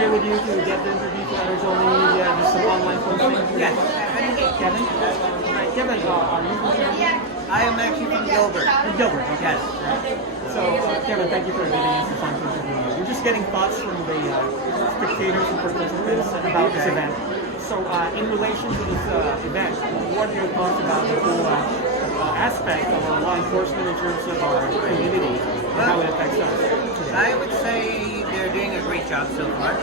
okay with you to get the interview to Arizona Media, just some online posting? Yes. Kevin? Right, Kevin, are you from Sheraton? I am actually from Gilbert. Gilbert, okay. Yes. So, Kevin, thank you for giving us the time to interview you. We're just getting thoughts from the spectators and participants about this event. So, in relation to this event, what are your thoughts about the whole aspect of law enforcement in terms of our community and how it affects us today? I would say they're doing a great job so far.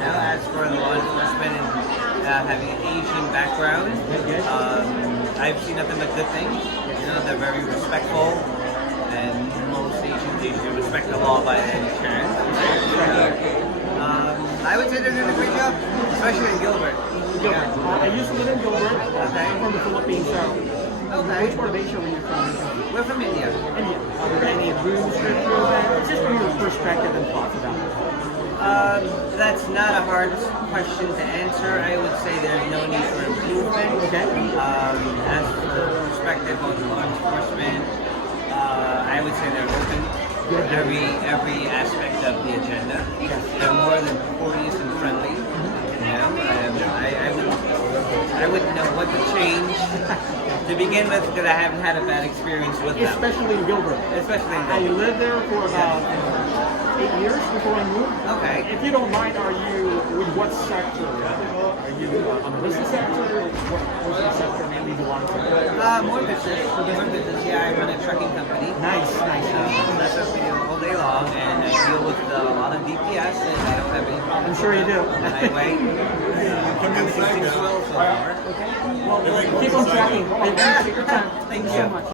As for the law enforcement and having an Asian background, I've seen nothing but good things. They're very respectful, and most Asians usually respect the law by their insurance. I would say they're doing a great job, especially in Gilbert. I used to live in Gilbert. I'm from the Philippines, so which part of Asia were you from? We're from India. India. Are there any rules for that? Just from your perspective and thoughts about it. That's not a hard question to answer. I would say there's no need for improvement. Okay. As for perspective on law enforcement, I would say they're open to every aspect of the agenda. They're more than courteous and friendly. I wouldn't know what to change to begin with because I haven't had a bad experience with them. Especially in Gilbert. I lived there for about 8 years before I moved. Okay. If you don't mind, are you with what sector? Are you on the business sector? What sector mainly belong to? More business. Yeah, I run a trucking company. Nice. That's what we do all day long, and I deal with a lot of DPS, and I don't have any problems. I'm sure you do. On the highway. Everything seems well so far. Okay. Well, keep on tracking. Take your time. Thank you so much.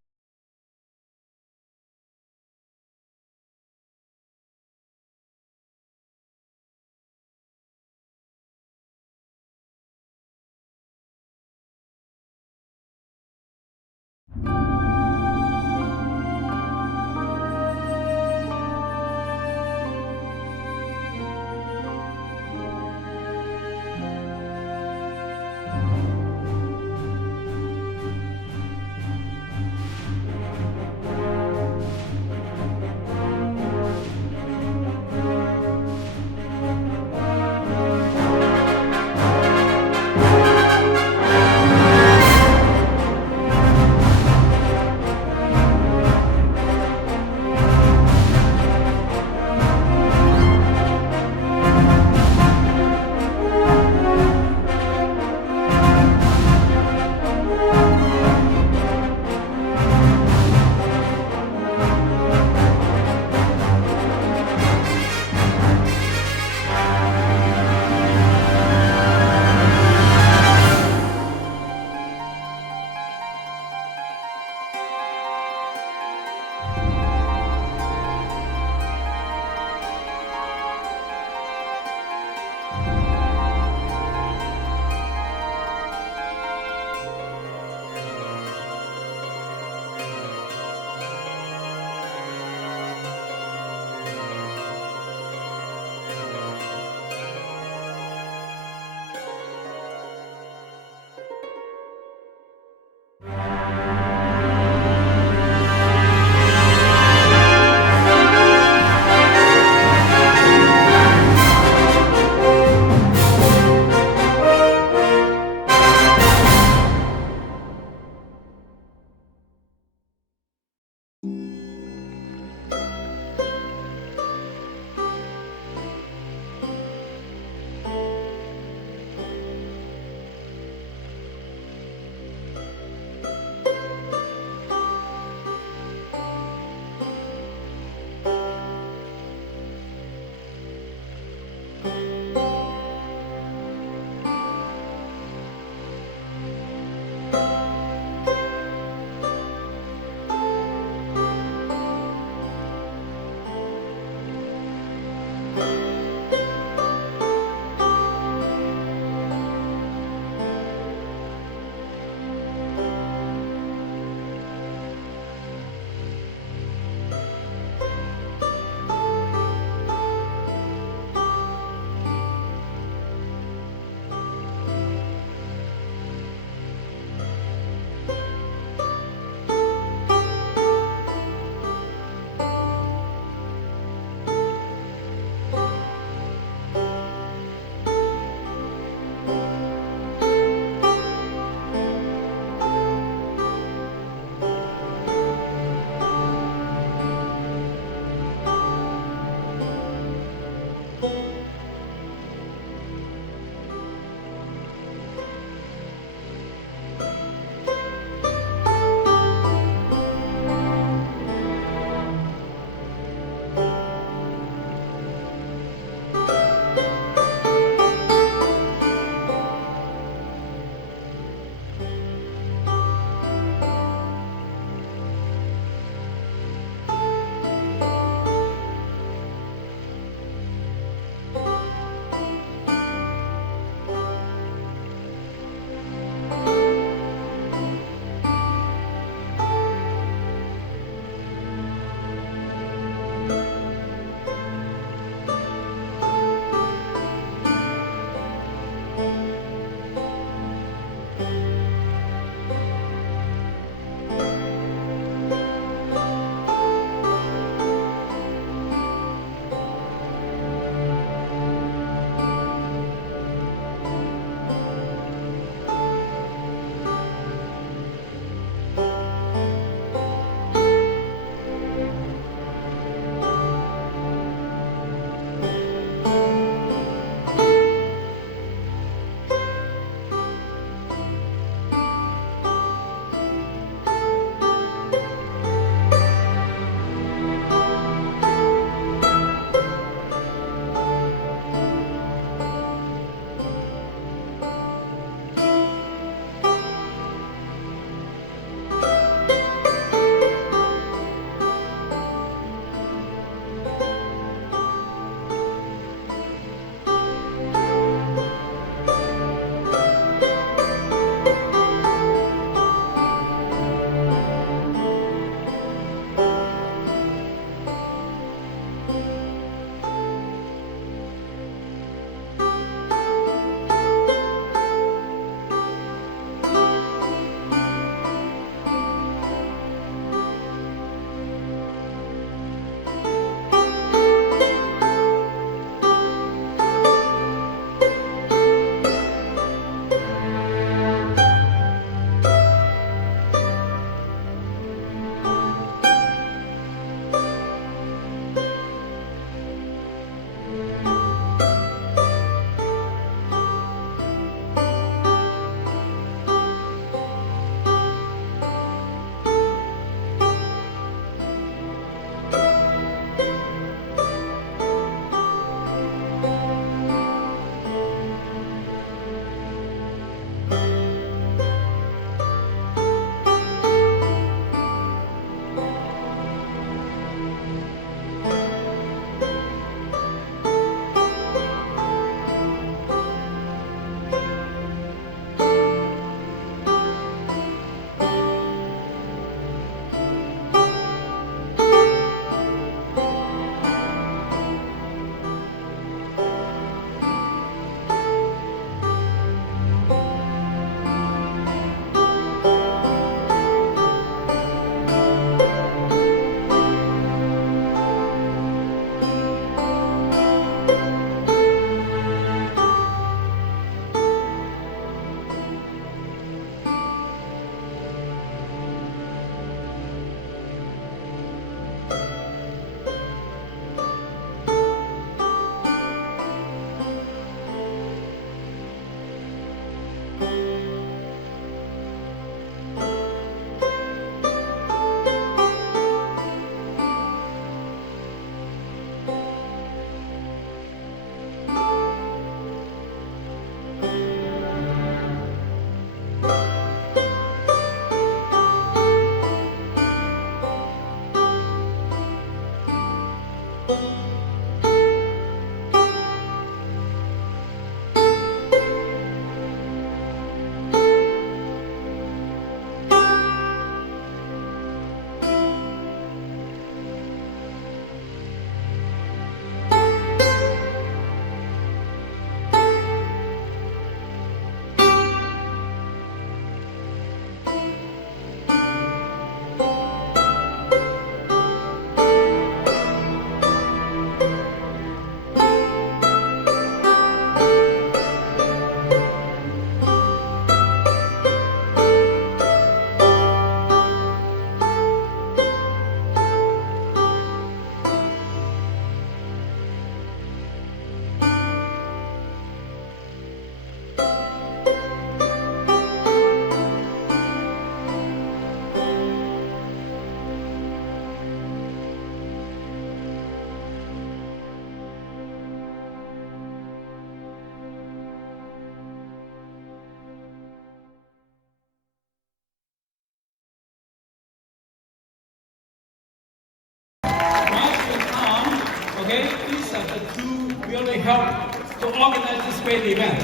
helped to organize this great event.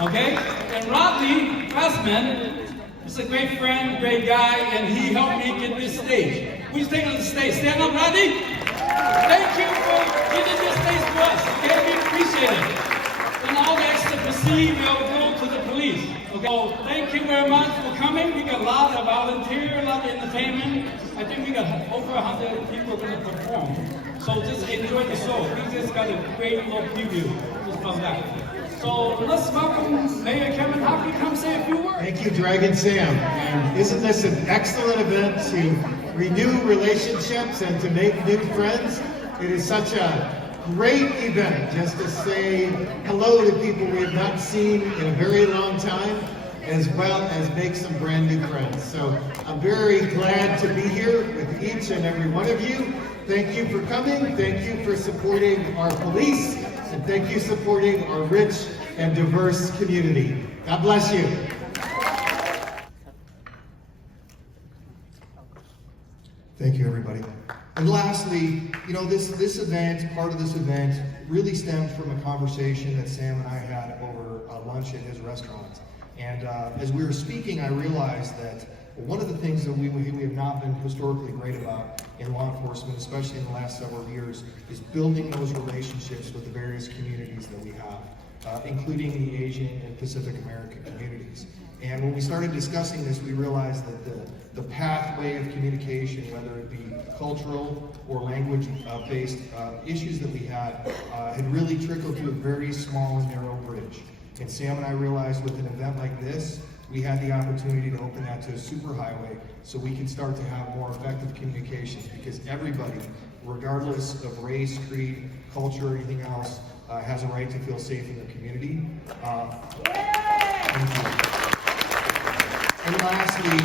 Okay? And Rodney Pressman is a great friend, great guy, and he helped me get this stage. Please take on the stage. Stand up, Rodney. Thank you for giving this stage to us. Okay? We appreciate it. And all the extra proceeds will go to the police. Okay? So thank you very much for coming. We got a lot of volunteers, a lot of entertainment. I think we got over 100 people going to perform. So just enjoy the show. We just got a great little preview just from that. So let's welcome Mayor Kevin Hockey. Come say a few words. Thank you, Dragon Sam. And isn't this an excellent event to renew relationships and to make new friends? It is such a great event just to say hello to people we have not seen in a very long time, as well as make some brand new friends. So I'm very glad to be here with each and every one of you. Thank you for coming. Thank you for supporting our police. And thank you for supporting our rich and diverse community. God bless you. Thank you, everybody. And lastly, you know, this event, part of this event, really stemmed from a conversation that Sam and I had over lunch at his restaurant. And as we were speaking, I realized that one of the things that we have not been historically great about in law enforcement, especially in the last several years, is building those relationships with the various communities that we have, including the Asian and Pacific American communities. And when we started discussing this, we realized that the pathway of communication, whether it be cultural or language-based issues that we had really trickled to a very small and narrow bridge. And Sam and I realized with an event like this, we had the opportunity to open that to a superhighway so we can start to have more effective communications, because everybody, regardless of race, creed, culture, or anything else, has a right to feel safe in the community. Thank you. And lastly,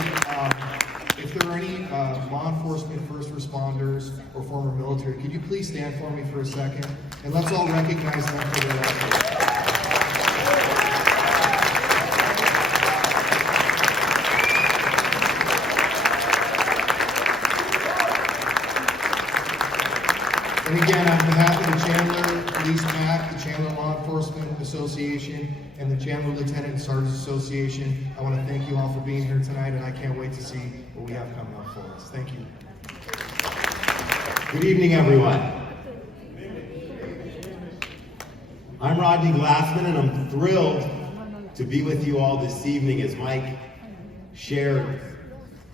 if there are any law enforcement, first responders, or former military, could you please stand for me for a second? And let's all recognize them for their efforts. And again, on behalf of the Chandler Police PAC, the Chandler Law Enforcement Association, and the Chandler Lieutenant and Sergeant Association, I want to thank you all for being here tonight, and I can't wait to see what we have coming up for us. Thank you. Good evening, everyone. I'm Rodney Glassman, and I'm thrilled to be with you all this evening. As Mike shared,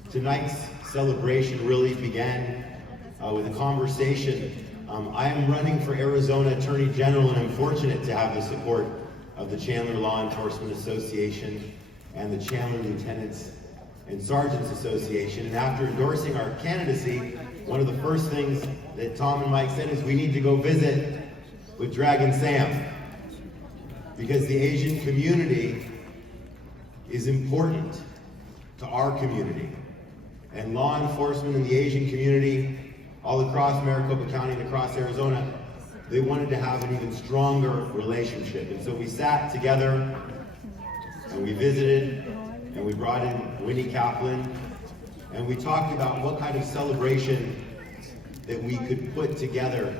tonight's celebration really began with a conversation. I am running for Arizona Attorney General, and I'm fortunate to have the support of the Chandler Law Enforcement Association and the Chandler Lieutenants and Sergeants Association. And after endorsing our candidacy, one of the first things that Tom and Mike said is we need to go visit with Dragon Sam, because the Asian community is important to our community. And law enforcement in the Asian community all across Maricopa County and across Arizona, they wanted to have an even stronger relationship. And so we sat together and we visited and we brought in Winnie Kaplan and we talked about what kind of celebration that we could put together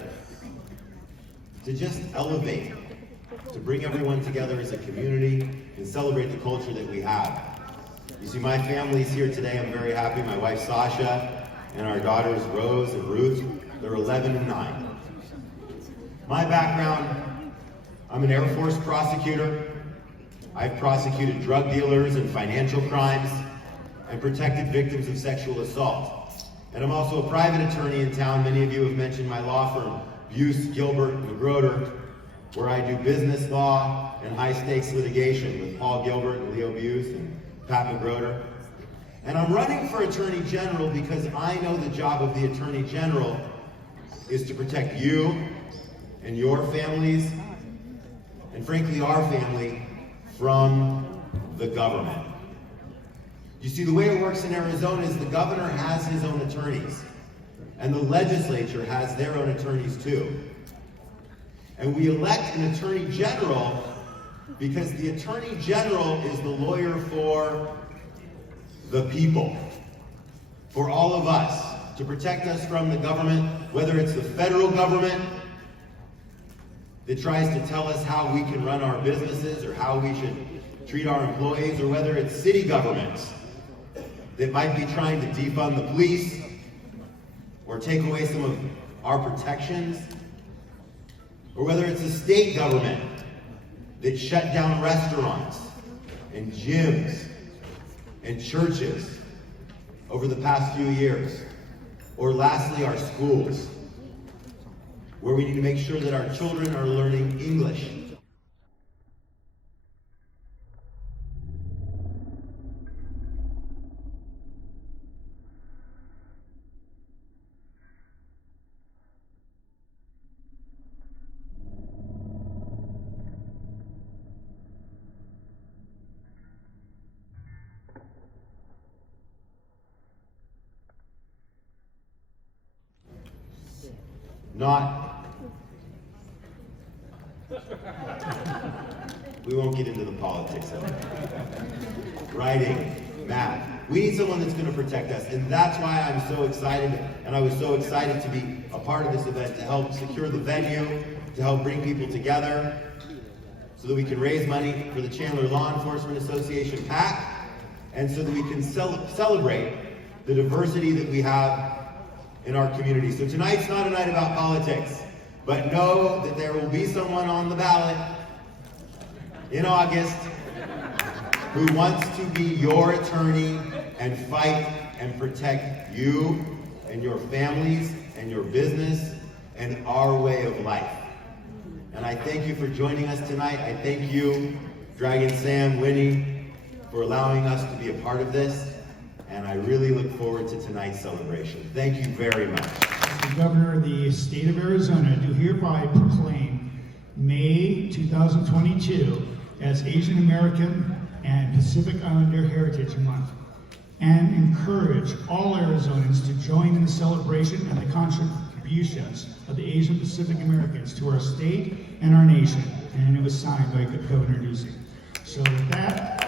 to just elevate, to bring everyone together as a community and celebrate the culture that we have. You see, my family's here today. I'm very happy. My wife Sasha and our daughters Rose and Ruth, they're 11 and 9. My background, I'm an Air Force prosecutor. I've prosecuted drug dealers and financial crimes and protected victims of sexual assault. And I'm also a private attorney in town. Many of you have mentioned my law firm, Buse, Gilbert, McGroder, where I do business law and high-stakes litigation with Paul Gilbert and Leo Buse and Pat McGroder. And I'm running for Attorney General because I know the job of the Attorney General is to protect you and your families, and frankly our family, from the government. You see, the way it works in Arizona is the governor has his own attorneys, and the legislature has their own attorneys too. And we elect an Attorney General because the Attorney General is the lawyer for the people, for all of us, to protect us from the government, whether it's the federal government that tries to tell us how we can run our businesses or how we should treat our employees, or whether it's city governments that might be trying to defund the police or take away some of our protections, or whether it's a state government that shut down restaurants and gyms and churches over the past few years, or lastly, our schools, where we need to make sure that our children are learning English. We won't get into the politics of it. Writing, math. We need someone that's going to protect us, and that's why I'm so excited, and I was so excited to be a part of this event, to help secure the venue, to help bring people together, so that we can raise money for the Chandler Law Enforcement Association PAC, and so that we can celebrate the diversity that we have in our community. So tonight's not a night about politics, but know that there will be someone on the ballot in August who wants to be your attorney and fight and protect you and your families and your business and our way of life. And I thank you for joining us tonight. I thank you, Dragon Sam, Winnie, for allowing us to be a part of this. And I really look forward to tonight's celebration. Thank you very much. The Governor of the State of Arizona do hereby proclaim May 2022 as Asian American and Pacific Islander Heritage Month, and encourage all Arizonans to join in the celebration and the contributions of the Asian Pacific Americans to our state and our nation. And it was signed by Governor Ducey. So with that,